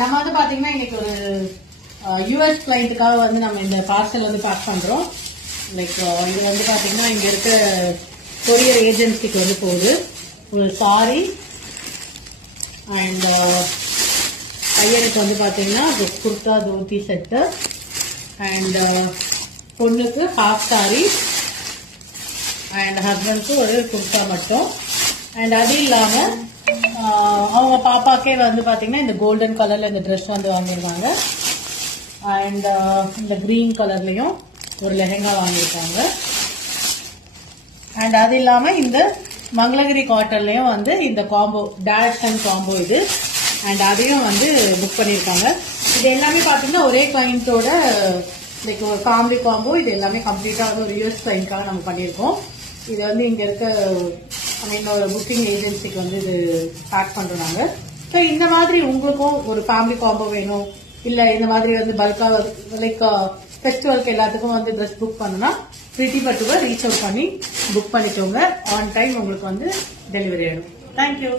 நம்ம வந்து பாத்தீங்கன்னா இன்னைக்கு ஒரு யூஎஸ் கிளைண்ட்டுக்காக வந்து நம்ம இந்த பார்சல் வந்து பேக் பண்றோம். லைக் இது வந்து பாத்தீங்கன்னா இங்க இருக்க கொரியர் ஏஜென்சிக்கு வந்து போகுது. ஒரு சாரி அண்ட் பையனுக்கு வந்து பாத்தீங்கன்னா குர்தா தோத்தி செட்டு அண்ட் பொண்ணுக்கு ஹாஃப் சாரி அண்ட் ஹஸ்பண்ட்க்கு ஒரு குர்தா மட்டும். அண்ட் அது இல்லாம அவங்க பாப்பாக்கே வந்து பாத்தீங்கன்னா இந்த கோல்டன் கலர்ல இந்த ட்ரெஸ் வந்து வாங்கிருக்காங்க. அண்ட் இந்த கிரீன் கலர்லயும் ஒரு லெஹெங்கா வாங்கியிருக்காங்க. அண்ட் அது இல்லாம இந்த மங்களகிரி காட்டன்லயும் வந்து இந்த காம்போ டேஷ் அண்ட் காம்போ இது. அண்ட் அதையும் வந்து புக் பண்ணிருக்காங்க. இது எல்லாமே பாத்தீங்கன்னா ஒரே கிளைண்டோட லைக் ஒரு ஃபேமிலி காம்போ. இது எல்லாமே கம்ப்ளீட்டா வந்து ஒரு யூஎஸ் கிளைண்ட்காக நம்ம பண்ணிருக்கோம். இது வந்து இங்க இருக்க ஒரு புக்கிங் ஏஜென்சிக்கு வந்து இது பேக் பண்றாங்க. ஸோ இந்த மாதிரி உங்களுக்கும் ஒரு ஃபேமிலி காம்போ வேணும், இல்ல இந்த மாதிரி வந்து பல்கா லைக் ஃபெஸ்டிவலுக்கு எல்லாத்துக்கும் வந்து ட்ரெஸ் புக் பண்ணணும்னா பிரிட்டி பட்டுவை ரீச் அவுட் பண்ணி புக் பண்ணிக்கோங்க. ஆன் டைம் உங்களுக்கு வந்து டெலிவரி ஆயிடும். தேங்க்யூ.